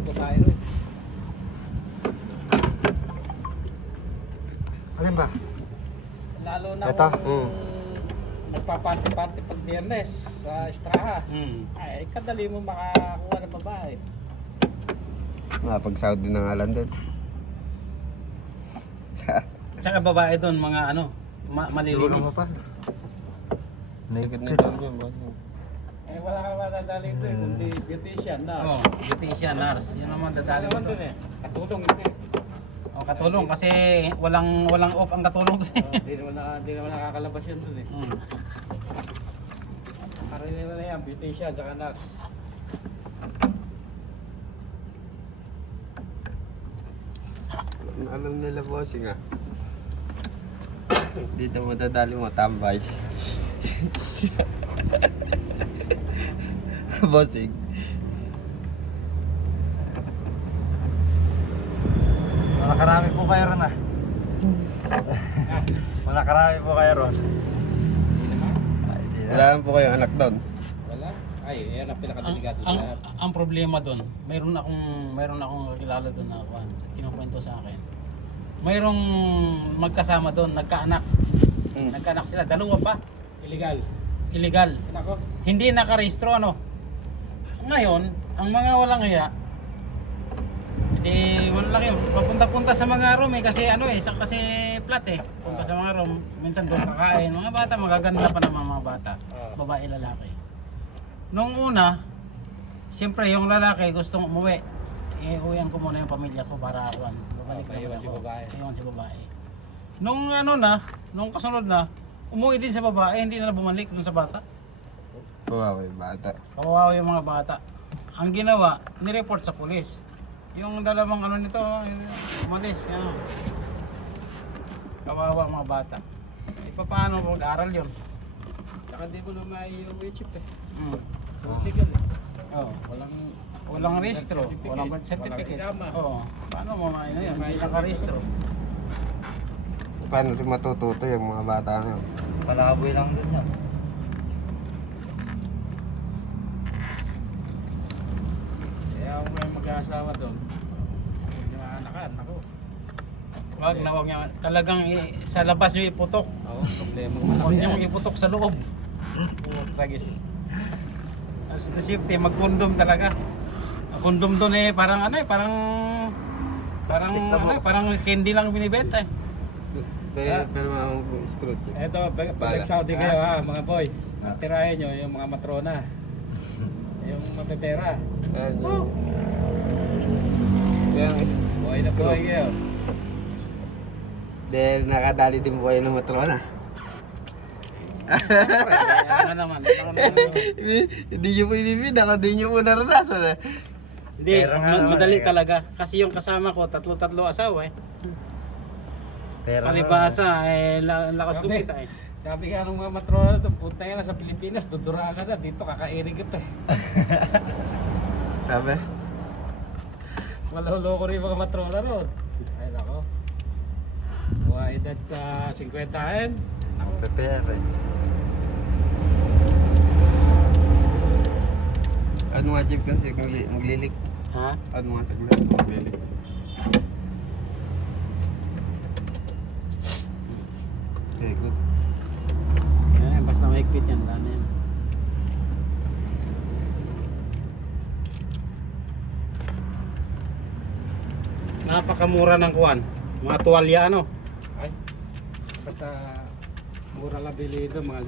pag babae rin. Alin ba? Lalo na Ito? kung nagpapanti-panti pag biyernes sa Estraha. Ay, kadali mo makakuha ng babae. Pag-sahod din ng alam doon. Tsaka babae doon, mga ano, Dulo malilinis. mo pa. Sakit na Naked. doon yun, boss. Eh, wala kang madadali ito eh, kundi beautician na. Oh, beautician, nurse. Yun naman dadali Dalawan mo dun doon. eh. Katulong ito eh. Oh, katulong kasi walang off ang katulong doon. Hindi naman nakakalabas yun dun eh. Karili na yan, beautician, tsaka nurse. Alam nila, bossing ah. Dito mo dadali mo, tambay. Bossing. Malakarami po kayo ron ah. Malakarami po kayo ron. Hindi naman. Ay, di na. Wala naman po kayong anak doon. Wala. Ay, yan ang ang, pinakadelikado sa ang, lahat. ang problema doon, mayroon akong kakilala doon na kinukwento sa akin. Mayroong magkasama doon, nagkaanak. Nagkaanak sila, dalawa pa. Illegal. Illegal. Nako. Hindi nakarehistro ano. Ngayon, ang mga walang hiya, wala lang yun. Papunta-punta sa mga room eh, kasi ano eh, kasi flat eh. Punta sa mga room, minsan doon kakain. Mga bata, magaganda pa naman mga bata. Babae, lalaki. Nung una, siyempre yung lalaki gustong umuwi. Uwian ko muna yung pamilya ko para akuan. Babalik Okay, naman iwan si ako. babae. Iwan si babae. Nung ano na, nung kasunod na, umuwi din sa babae, hindi na bumalik dun sa bata. Wow, bata. Kawawa yung mga bata. Ang ginawa, nireport sa pulis. Yung dalawang ano nito, umalis. Ano. Kawawa mga bata. E paano mag-aral yun? Saka di mo naman yung chip eh. Mm. Illegal eh. Oh, walang rehistro, walang birth certificate. Oh, paano mo ano yun? Hindi nakarehistro. Paano rin matututo yung mga bata na? Palaboy lang din yan. Kaya kung may mag-aasawa doon, yung anakan, ako. Wag na wag niya. Talagang sa labas nyo iputok. Oo, problema mo Huwag nyo iputok sa loob. Tragis. As the safety, mag-condom talaga. Ang condom doon eh, parang ano eh, parang ano eh, parang candy lang binibenta eh. Pero mga screw chip. Eto, pag Saudi kayo ha, mga boy. Tirahin nyo yung mga matrona. Yung mapepera. Yung Boy na boy kayo. dahil nakadali din po kayo ng matrona. Ano naman, Hindi nyo po inibid, ako din nyo po naranasan eh. hindi, Pero nga naman, madali eh. talaga. Kasi yung kasama ko, tatlo asawa eh. Pero Palibasa, lakas Grabe. kumita eh. Sabi nga ng mga matrona doon, punta nga na sa Pilipinas, duduraan ka na, dito kakairig ka pa eh. Sabi? Maloloko rin yung mga matrona ron. Ay nako. Mga edad 50-en. prepare eh. Ano nga chip kasi maglilik? Ha? Ano nga saglit? Maglilik. Very good. Basta mahigpit yan, lalo yan. Napakamura ng kuwan. Mga tuwalya ano. Ay. Basta mura lang bili doon mga